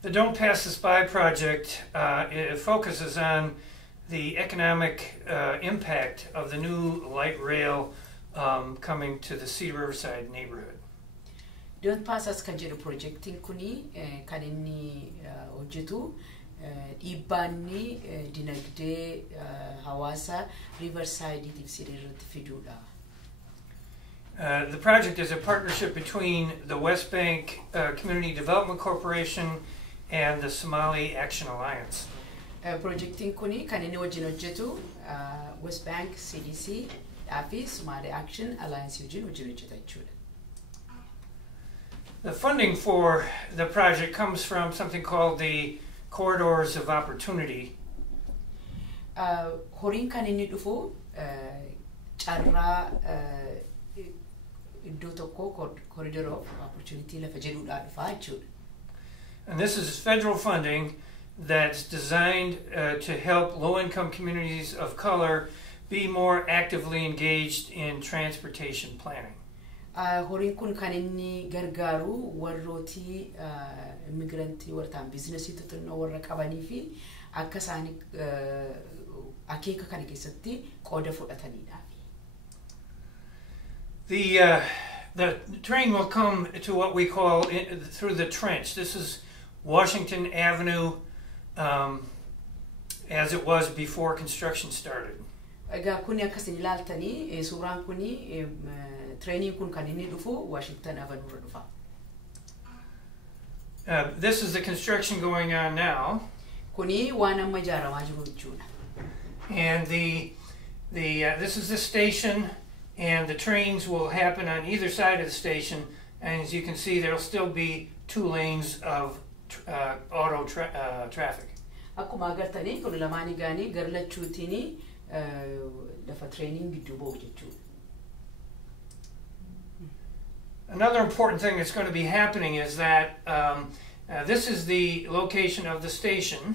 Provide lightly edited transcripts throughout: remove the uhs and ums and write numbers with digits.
The Don't Pass This By project it focuses on the economic impact of the new light rail coming to the Cedar Riverside neighborhood. Don't Pass Us kan jedhu projectiin kuni kan inni hojjetu dhiibbaanni dinagdee hawaasa Riverside'tiif Cedar irratti fiduudha. The project is a partnership between the West Bank Community Development Corporation and the Somali Action Alliance. Projectiin kuni kan inni wajjin hojjetu West Bank CDC fi Somali Action Alliance wajjin hojjeta jechuudha. The funding for the project comes from something called the Corridors of Opportunity. Horiin kan inni dhufu carraa iddoo tokko Corridor of Opportunity lafa jedhuudhaa dhufa jechuudha. And this is federal funding that's designed to help low-income communities of color be more actively engaged in transportation planning. Horiin kun kan inni gargaaru warrooti immigrantii wartaan biizinasii xixinnoo warra qabanii fi akka isaan akeeka kana keessatti qooda fudhataniidha. The train will come to what we call through the trench. This is Washington Avenue as it was before construction started. Egaa kuni akkasin ilaaltanii suuraan kuni trainiin kun kan inni dhufu Washington Avenue irra dhufa. This is the construction going on now. Kuni waan amma ijaaramaa jiru jechuudha. And this is the station, and the trains will happen on either side of the station, and as you can see there will still be 2 lanes of auto traffic. Akkuma agartanii kun lamaanii gaanii garlachuutiini lafa training gidduu ba'u jechuudha. Another important thing that's going to be happening is that this is the location of the station.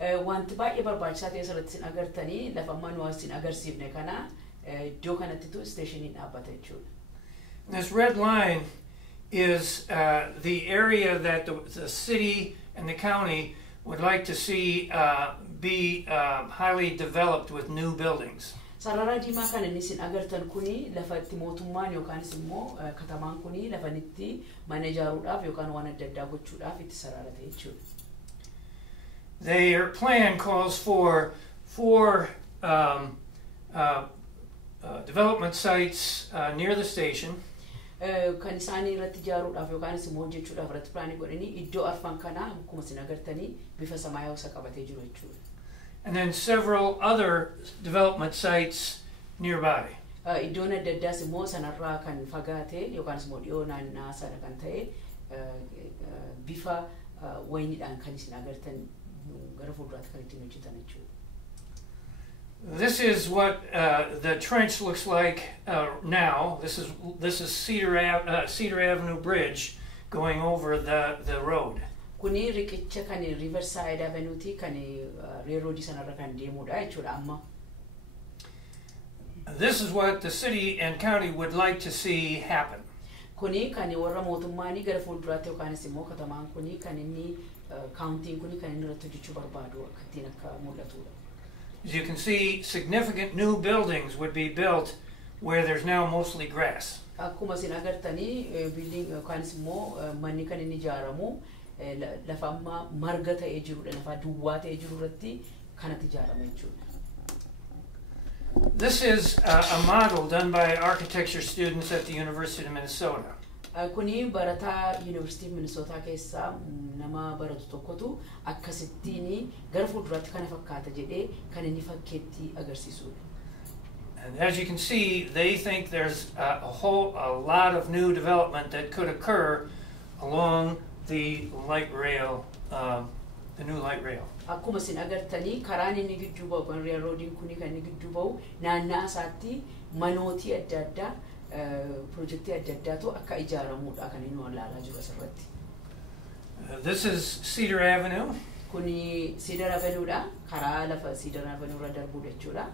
Wanti baay'ee barbaachisaa ta'e asirratti sin agartanii lafa ammaa sin agarsiifne kana iddoo kanattitu stationin dhaabbata jechuudha. This red line is the area that the city and the county would like to see be highly developed with new buildings. Sarara diimaa kan inni sin agartan kuni lafa itti mootummaan yookaanis immoo katamaan kuni lafa itti mana ijaaruudhaaf yookaan waan adda addaa gochuudhaaf itti sararate jechuudha. Their plan calls for 4 development sites near the station. Kan isaanii irratti ijaaruudhaaf yookaanis immoo hojjechuudhaaf irratti pilaanii godhanii iddoo arfan kana akkuma sin agartanii bifa samaayawaa qabatee jiru jechuudha. And then several other development sites nearby. Iddoon adda addaas immoo sanarraa kan fagaate yookaanis immoo dhiyoo naannaa sana kan ta'e bifa wayiniidhaan kan isin agartan gara fuulduraatti kan ittiin hojjetan jechuudha. This is what the trench looks like now. This is Cedar Avenue Bridge going over the road. Kuni riqicha kan Riverside Avenue kan railroad sanarra kan deemudha jechuudha amma. This is what the city and county would like to see happen. Kuni kan warra mootummaanii gara fuulduraatti yookaanis immoo katamaan kuni kan inni countiin kuni kan inni irratti hojjechuu barbaadu akka ittiin akka mul'atudha. As you can see, significant new buildings would be built where there's now mostly grass. Akkuma sin agartanii building yookaanis immoo manni kan inni ijaaramu lafa amma marga ta'ee jirudha, lafa duwwaa ta'ee jiru irratti kanatti ijaarame jechuudha. This is a model done by architecture students at the University of Minnesota. Kuni barataa University of Minnesota keessaa nama baratu tokkotu akkasittiin gara fuulduraatti kana fakkaata jedhee kan inni fakkeetti agarsiisudha. And as you can see, they think there's a lot of new development that could occur along the light rail, the new light rail. Akkuma sin agartanii karaan inni gidduu ba'u kan railroadiin kuni kan inni gidduu ba'u naannaa isaatti manootii adda addaa projectii adda addaatu akka ijaaramuudha kan inni ilaalaa jiru asirratti. This is Cedar Avenue. Kuni Cedar Avenue'dha. Karaa lafa Cedar Avenue irra darbu jechuudha.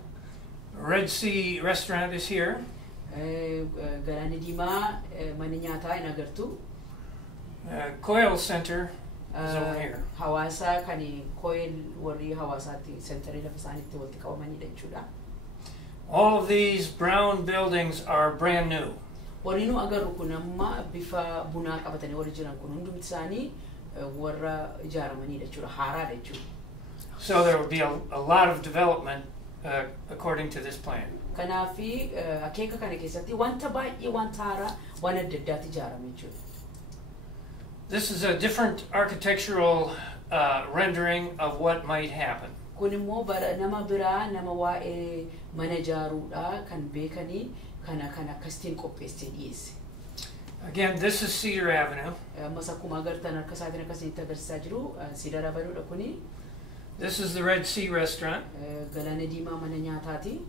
Red Sea restaurant is here. Galaanni diimaa manni nyaataa hin agartu. Coil Center is over here. Hawasa kani coil warri hawasati central lafasanitti walitti qabamanidha jechuudha. All of these brown buildings are brand new. Warri nu agarru kun amma bifa bunaa qabatanii warri jiran kun hundumti isaanii warra ijaaramanidha jechuudha, haaraadha jechuudha. So there will be a lot of development according to this plan. Kanaafi akeeka kana keessatti wanta baay'ee wanta haaraa waan adda addaatti ijaarame jechuudha. This is a different architectural rendering of what might happen. Kun immoo bara nama biraa nama waa'ee mana ijaaruudha kan beekanii kana akkasitiin qopheessee dhiyeesse. Again, this is Cedar Avenue. Ammas akkuma agartan harka isaatiin akkasitti agarsiisaa jiru Cedar Avenuedha kuni. This is the Red Sea restaurant. Galaana Diimaa mana nyaataati.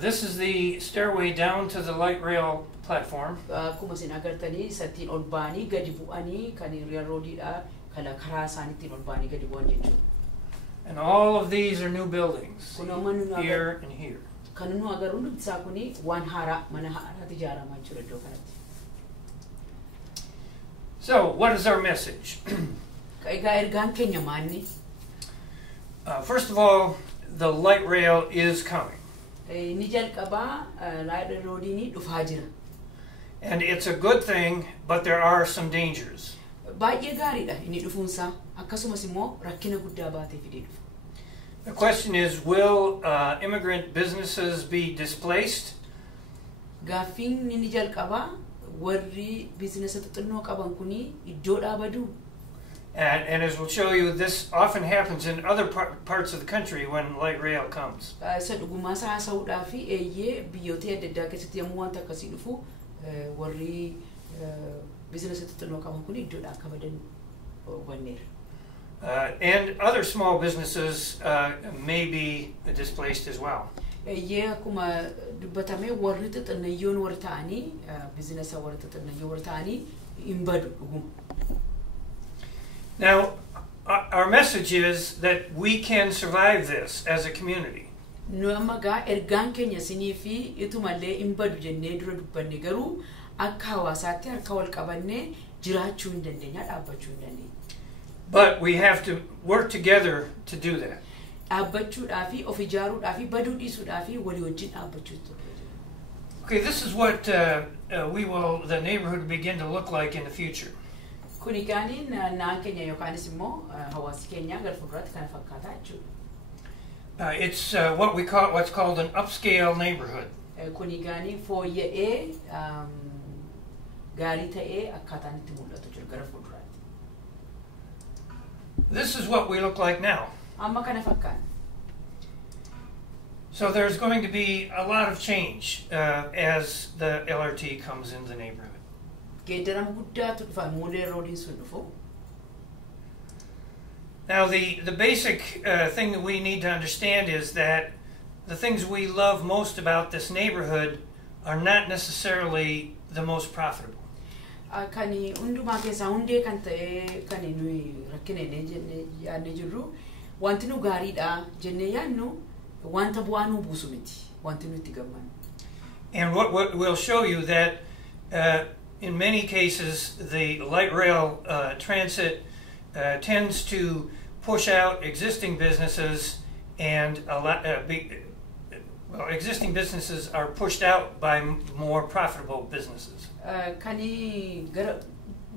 This is the stairway down to the light rail platform. Akkuma isin agartanii sattiin ol ba'anii gadi bu'anii kan railroadiidha kana karaa isaaniitiin ol ba'anii gadi bu'an jechuudha. And all of these are new buildings here and here. Kan nu agarru hundi isaa kuni waan haaraa mana haaraatti ijaaramaa jechuudha iddoo kanatti. So, what is our message? Egaa ergaan keenya maanni? First of all, the light rail is coming. Ni jalqabaa railroadiin dhufaa jira. And it's a good thing, but there are some dangers. Baay'ee gaariidha inni dhufuunsaa akkasumas immoo rakkina guddaa baatee fidee dhufa. The question is, will immigrant businesses be displaced? Gaaffiin ni jalqabaa warri biizinasa xixinnoo qaban kuni iddoodhaa baduu. And as we'll show you, this often happens in other parts of the country when light rail comes. Isa dhugumaa isaa haasa'uudhaa fi eeyyee biyyoota adda addaa keessatti yommuu wanta akkasii dhufu warri biizinasa xixinnoo qaban kuni iddoodhaa akka badan hubanneera. And other small businesses may be displaced as well. Eeyyee akkuma dubbatame warri xixinnoon warri ta'anii biizinasa warri xixinnoon warri ta'anii hin badu dhuguma. Now, our message is that we can survive this as a community. Nu amma gaa ergaan keenya isinii fi itumallee hin badu jennee dura dubbanne garuu akka hawaasaatti harka wal qabannee jiraachuu hin dandeenya, dhaabbachuu hin dandeenya. But we have to work together to do that. Dhaabbachuudhaa fi of ijaaruudhaa fi baduu dhiisuudhaa fi walii wajjin dhaabbachuu turre. Okay, this is what the neighborhood begin to look like in the future. Kuni gaanii naannoo keenya yookaanis immoo hawaasi keenya gara fuulduraatti kana fakkaataa jechuudha. It's what's called an upscale neighborhood. Kuni gaanii fooyya'ee gaarii ta'ee akkaataan itti mul'atu jiru gara fuulduraatti. This is what we look like now. Amma kana fakkaata. So there's going to be a lot of change as the LRT comes into the neighborhood. Now the basic thing that we need to understand is that the things we love most about this neighborhood are not necessarily the most profitable. Kani unduma keessa hundee kan ta'e kan nuyi rakkine jenne yaadne jirru wanti nu gaariidha jenne yaadnu wanta bu'aa nu buusu miti wanti nutti gammannu. And what we'll show you that in many cases the light rail transit tends to push out existing businesses, and existing businesses are pushed out by more profitable businesses. Kani gara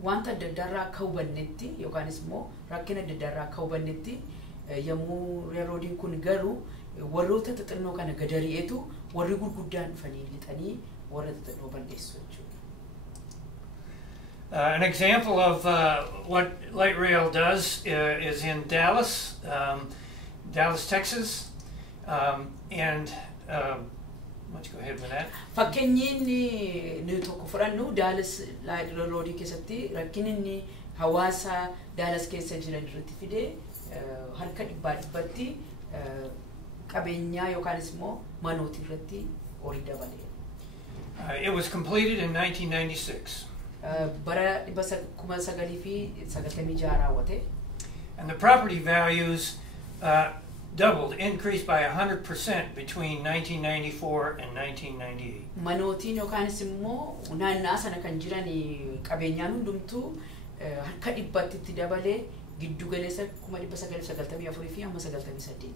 wanta daddarraa akka hubannetti yookaanis immoo rakkina daddarraa akka hubannetti yommuu railroadiin kun garuu warroota xixinnoo kana gadari'eetu warri gurguddaan dhufanii lixanii warra xixinnoo balleessu jechuudha. An example of what light rail does is in Dallas, Dallas, Texas, and let's go ahead with that. Fakkeenyi ni tokko fudhannu Dallas railroadii keessatti rakkinni hawaasa Dallas keessa jiran irratti fide harka dhibbatti qabeenyaa yookaanis immoo manooti irratti horii dabale. It was completed in 1996. Bara 1996 raawwate. And the property values doubled, increased by 100% between 1994 and 1998. Manootiin yookaanis immoo naannaa sana kan jiran qabeenyaan hundumtuu harka dhibbaatti itti dabalee giddu galeessa 1994 fi amma 98.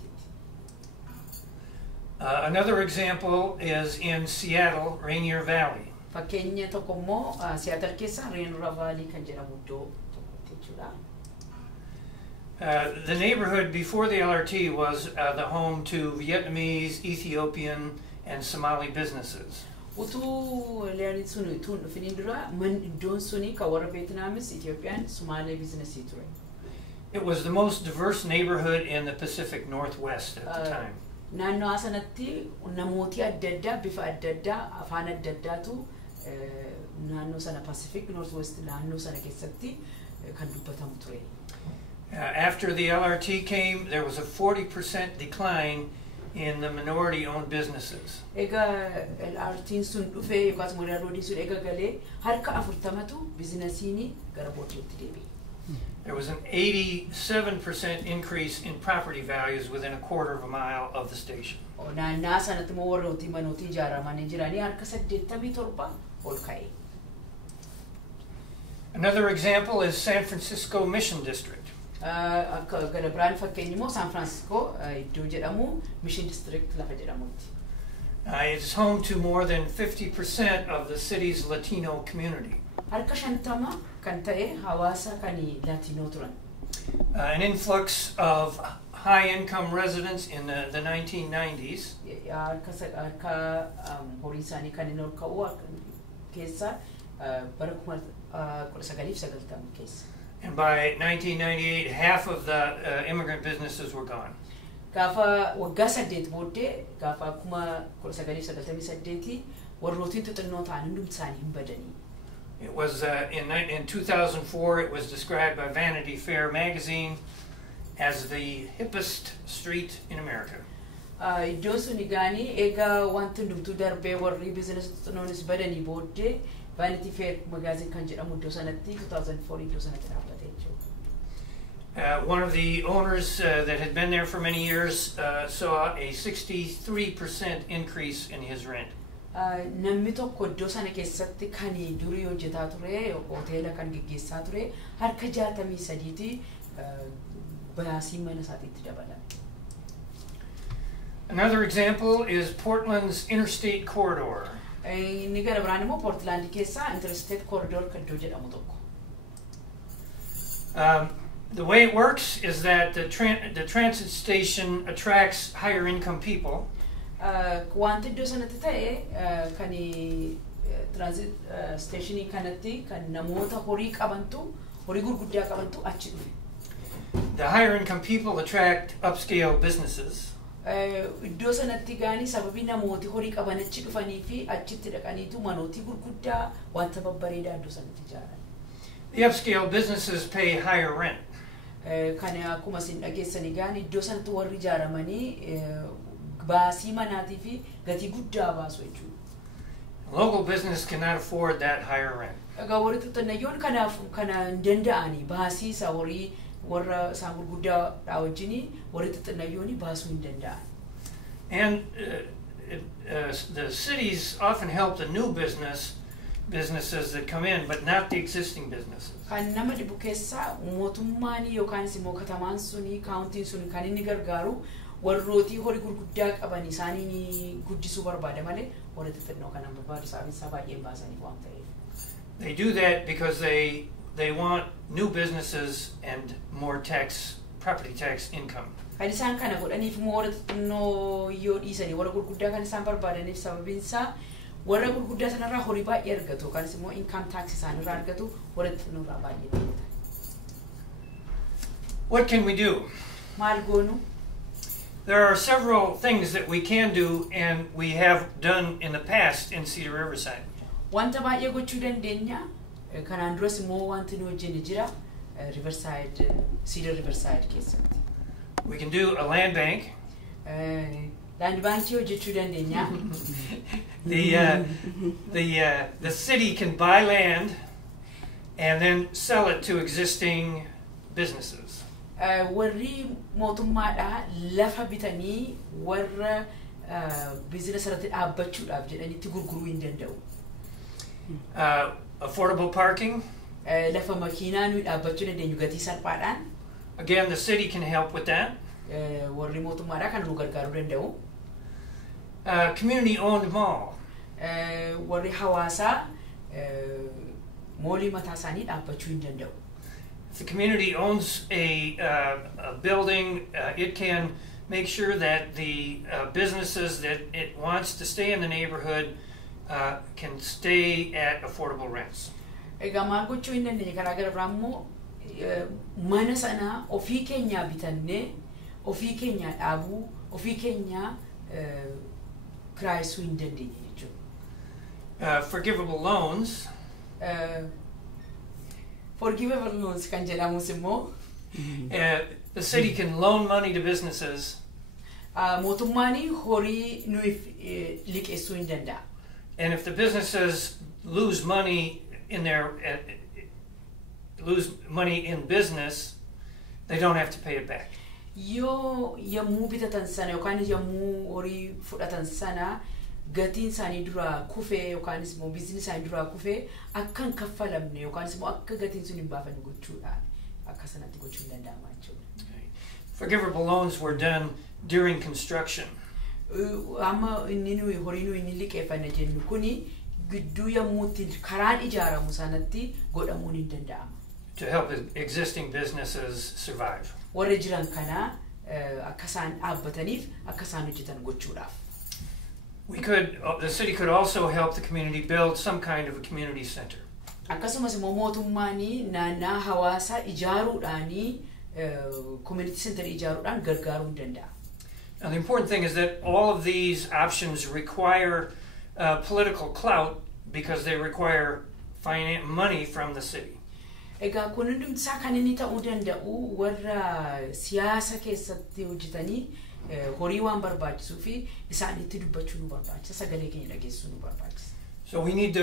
Another example is in Seattle, Rainier Valley. Fakkeenya tokko immoo Seattle keessa Rainier Valley kan jedhamu iddoo tokkotti jechuudha. The neighborhood before the LRT was the home to Vietnamese, Ethiopian, and Somali businesses. Utuu leerni suni tun dhufin dura iddoon suni kan warra Vietnamese, Ethiopian, Somali business ture. It was the most diverse neighborhood in the Pacific Northwest at the time. Naannoo sanatti namooti adda addaa bifa adda addaa afaan adda addaatu naannoo sana Pacific Northwest naannoo sana keessatti kan dubbatamu ture. After the LRT came, there was a 40% decline in the minority-owned businesses. Ega LRT sun dhufe yookaas modern road sun ega galee harka 40tu businessini gara booddatti deebi'e. There was an 87% increase in property values within a quarter of a mile of the station. Naannaa sanatti immoo warrooti manootii ijaaramanii jiranii harka 87 ol ka'e. Another example is San Francisco Mission District. Akka gara biraan fakkeenyi immoo San Francisco iddoo jedhamu Mission District lafa jedhamutti. It's home to more than 50% of the city's Latino community. Harka 50 kan ta'e hawaasa kan Latino turan. An influx of high-income residents in the 1990s. Harka horii isaanii kan inni ol ka'u keessa bara 1990 keessa. And by 1998, half of the immigrant businesses were gone. Gaafa waggaa 8 booddee gaafa 1998 warrootiin xixinnoo ta'an hundumti isaanii hin badanii. It was in 2004. It was described by Vanity Fair magazine as the hippest street in America. Iddoon sun egaanii egaa wanti hundumtuu darbee warri biizinasii xixinnoonis badanii booddee Vanity Fair magazine kan jedhamu iddoo sanatti 2004 iddoo sanatti dhaabbate jechuudha. One of the owners that had been there for many years saw a 63% increase in his rent. Namni tokko iddoo sana keessatti kan durii hojjetaa ture hoteela kan geggeessaa ture harka 63ti baasii mana isaatiitti dabalame. Another example is Portland's interstate corridor. Inni gara biraan immoo Portland keessa interstate corridor kan iddoo jedhamu tokko. The way it works is that the transit station attracts higher income people. Wanti iddoo sanatti ta'e kan transit stationii kanatti kan namoota horii qabantu horii gurguddaa qabantu achi dhufe. The higher income people attract upscale businesses. Iddoo sanatti gaanii sababii namooti horii qaban achi dhufanii fi achitti dhaqaniitu manootii gurguddaa wanta babbareedaa iddoo sanatti ijaaran. The upscale businesses pay higher rent. Kan akkuma isin dhageessanii gaanii iddoo sanatti warri ijaaramanii baasii manaatii fi gatii guddaa baasu jechuudha. Local business cannot afford that higher rent. Egaa warri xixinnayyoon kanaaf kana hin danda'anii baasii isaa horii warra isaan gurguddaa wajjinii warri xixinnayyoon baasuu hin danda'an. And the cities often help the new businesses that come in, but not the existing businesses. Kan nama dhibu keessa mootummaan yookaan immoo katamaan suni kaawuntiin suni kan inni gargaaru warrooti horii gurguddaa qaban isaanii guddisuu barbaada malee warra xixinnoo kana barbaadu isaa baay'een baasanii waan ta'eef. They do that because they want new businesses and more property tax income. Kan isaan kana godhaniif immoo warra xixinnoo yoo dhiisanii warra gurguddaa kan isaan barbaadaniif sababiin isaa warra gurguddaa sanarraa horii baay'ee argatu kanis immoo income tax isaanirraa argatu warra xixinnoorraa baay'ee argatu. What can we do? Maal goonu? There are several things that we can do and we have done in the past in Cedar Riverside. Wanta baay'ee gochuu dandeenya. Kanaan duras immoo wanti nu hojjenne jira Riverside, Cedar Riverside keessatti. We can do a land bank. Land bank hojjechuu dandeenya. The city can buy land and then sell it to existing businesses. Warri mootummaadhaa lafa bitanii warra biizinasa irratti dhaabbachuudhaaf jedhanitti gurguruu hin danda'u. Affordable parking. lafa makiinaa nuyi dhaabbachuu dandeenyu gatii salphaadhaan. Again, the city can help with that. Warri mootummaadhaa kan nu gargaaruu danda'u. Community-owned mall. Warri hawaasaa moolii mataa isaanii dhaabbachuu hin danda'u. If the community owns a building, it can make sure that the businesses that it wants to stay in the neighborhood can stay at affordable rents. Egaa maal gochuu hin dandeenye karaa gara biraa immoo mana sana ofii keenyaa bitannee ofii keenyaa dhaabuu ofii keenyaa kiraayisuu hin dandeenye jechuudha. Forgivable loans. Forgivable loans kan jedhamus immoo the city can loan money to businesses. Mootummaani horii nuuf liqeessuu hin danda'a. And if the businesses lose money in business, they don't have to pay it back. Yoo yommuu bitatan sana yookaan yommuu horii fudhatan sana gatiin isaanii duraa kufee yookaanis immoo biizinii isaanii duraa kufee akka hin kaffalamne yookaanis immoo akka gatiin sun hin baafanne gochuudhaan akka sanatti gochuu hin danda'ama jechuudha. Forgivable loans were done during construction. Amma inni nuyi horii nuyi inni liqeeffanne jennu kuni gidduu yommuutti karaan ijaaramu sanatti godhamuun hin danda'ama. To help existing businesses survive. Warra jiran kana akka isaan dhaabbataniif akka isaan hojjetan gochuudhaaf. The city could also help the community build some kind of a community center. Akkasumas immoo mootummaanii naannaa hawaasaa ijaaruudhaanii community center ijaaruudhaan gargaaruu danda'a. Now the important thing is that all of these options require political clout because they require money from the city. Egaa kun hundumsaa kan inni ta'uu danda'u warra siyaasa keessatti hojjetanii horii waan barbaachisuu fi isaanitti dubbachuu nu barbaachisa sagalee keenya dhageessuu nu barbaachisa. So we need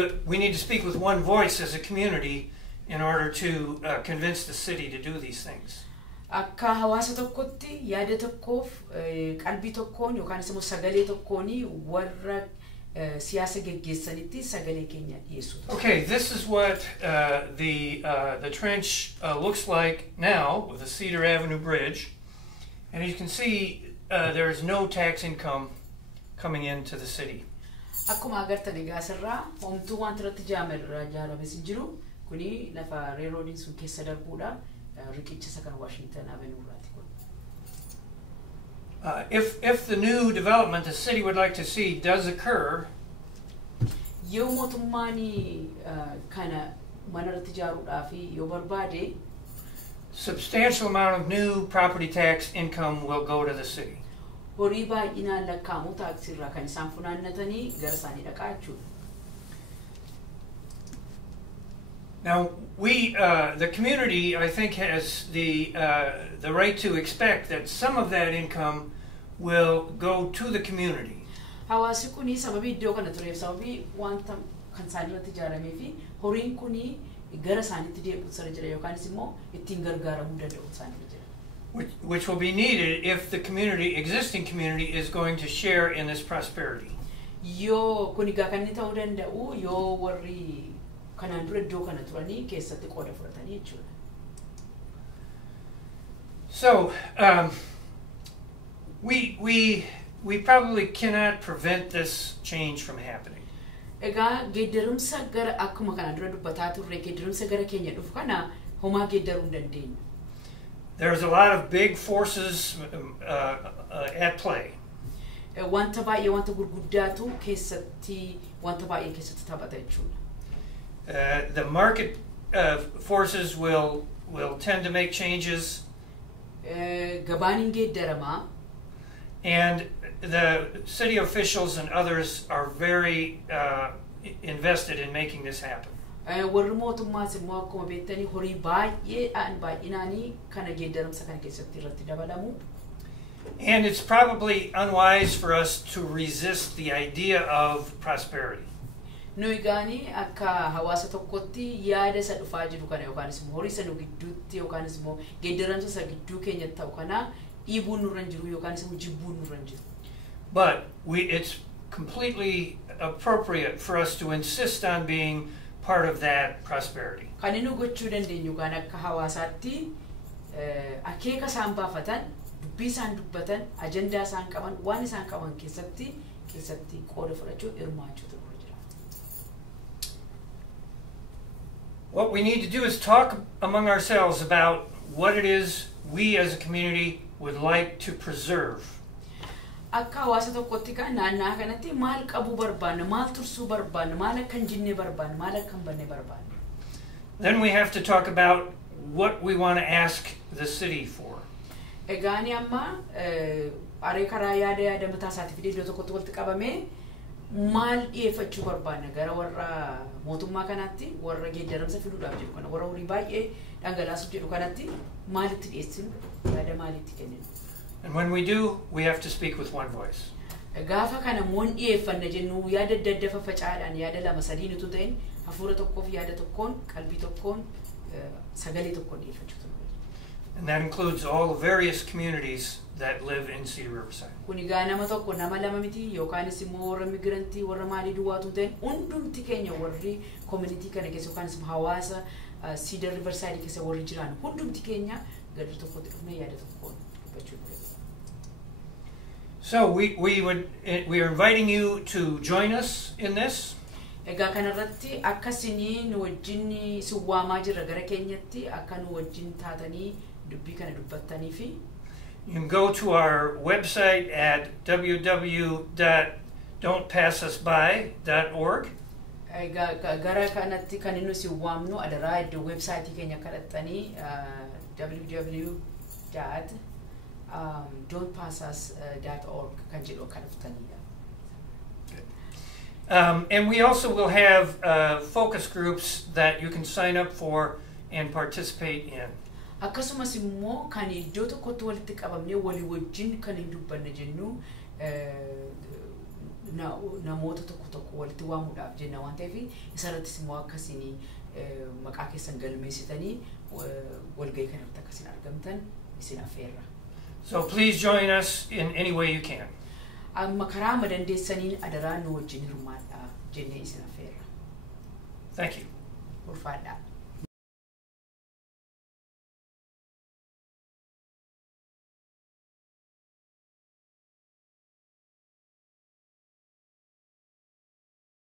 to speak with one voice as a community in order to convince the city to do these things. Akka hawaasa tokkotti yaada tokkoof qalbii tokkoon yookaan immoo sagalee tokkooni warra siyaasa geggeessanitti sagalee keenya dhiyeessu. Okay, this is what the trench looks like now with the Cedar Avenue Bridge, and as you can see, there is no tax income coming into the city. Akkuma agartan egaa asirraa homtuu waan irratti ijaarames hin jiru kuni lafa railroadiin sun keessa darbuudha riqicha isa kan Washington Avenue irraati kun. If the new development the city would like to see does occur, yoo mootummaani kana mana irratti ijaaruudhaaf yoo barbaade substantial amount of new property tax income will go to the city. Horii baay'inaan lakkaa'amu taaksii irraa kan isaan funaannatanii gara isaanii dhaqaa jechuudha. Now the community, I think, has the right to expect that some of that income will go to the community. Hawaasi kuni sababii iddoo kana tureef sababii wanta kan isaan irratti ijaaramee fi horiin kuni gara isaaniitti deebi'uutu jira yookaanis immoo ittiin gargaaramuu danda'u isaanii jira. Which will be needed if the existing community is going to share in this prosperity. Yoo kuni gaa kan inni ta'uu danda'u yoo warri kanaan dura iddoo kana turanii keessatti qooda fudhatanii jechuudha. So we probably cannot prevent this change from happening. Egaa geeddarumsa gara akkuma kanaan dura dubbataa turre geeddarumsa gara keenya dhufu kana homaa geeddaruu hin dandeenyu. There's a lot of big forces at play. Wanta baay'ee wanta gurguddaatu keessatti wanta baay'ee keessatti taphata jechuudha. The market forces will tend to make changes. Gabaan hin geeddaramaa. And the city officials and others are very invested in making this happen. Warri mootummaas immoo akkuma beektanii horii baay'inaanii kana geeddaramsa kana keessatti irratti dabalamu. And it's probably unwise for us to resist the idea of prosperity. Nuyi gaanii akka hawaasa tokkotti yaada isa dhufaa jiru kana yookaanis immoo horii isa nu gidduutti yookaanis immoo geeddaramsa isa gidduu keenyatti ta'u kana dhiibuun nurra hin jiru yookaanis immoo jibbuun nurra hin jiru. But it's completely appropriate for us to insist on being part of that prosperity. Kan inni gochuu dandeenyu kan akka hawaasaatti akeeka isaan baafatan, dubbii isaan dubbatan, ajandaa isaan qaban, waan isaan qaban keessatti qooda fudhachuu hirmaachuutu jira. What we need to do is talk among ourselves about what it is we as a community would like to preserve. Akka hawaasa tokkotti kan naannaa kanatti maal qabu barbaanna, maal tursuu barbaanna, maal akka hin jinne barbaanna, maal akka hin banne barbaanna. Then we have to talk about what we want to ask the city for. Egaani amma aree karaa yaada mataa isaatiif iddoo tokkotti walitti qabamee maal dhiyeeffachuu barbaanna gara warra mootummaa kanaatti, warra geeddaramsa fiduudhaaf jedhu kana, warra horii baay'ee dhangalaasuuf jedhu kanatti maalitti dhiyeessinu, yaada maalitti kenninu. And when we do, we have to speak with one voice. Gaafa kana moon dhiyeeffanna jennu yaada daddafa facaadhaan yaada lama sadii nutu ta'in hafuura tokkoof yaada tokkoon qalbii tokkoon sagalee tokkoon dhiyeeffachuutu. And that includes all the various communities that live in Cedar Riverside. Kuni gaa nama tokko nama lama miti yookaanis immoo warra migrantii warra maalii duwwaatu ta'in hundumti keenya warri community kana keessa yookaanis hawaasa Cedar Riverside keessa warri jiran hundumti keenya gadi tokkotti dhufnee yaada tokkoon dhiyeeffachuu. So we are inviting you to join us in this. Egaa kanarratti akka isinii nu wajjin suwwaamaa jirra gara keenyatti akka nu wajjin taatanii dubbii kana dubbattanii fi. You can go to our website at www.don'tpassusby.org. Egaa gara kanatti kan inni suwwaamnu adaraa iddoo websaayitii keenya kadhattanii www.don'tpassus.org kan jedhu kadhattanii. And we also will have focus groups that you can sign up for and participate in. Akkasumas immoo kan iddoo tokkotti walitti qabamnee walii wajjin kan hin dubbanne jennu namoota tokko walitti waamuudhaaf jenna waan ta'eef isarrattis immoo akkasiin maqaa keessan galmeessitanii walgahii kanatti akkasiin argamtan isin affeerra. So please join us in any way you can. Amma karaa madandeessaniin adaraa nu wajjin hirmaadhaa jennee isin affeerra. Thank you. Ulfaadhaa.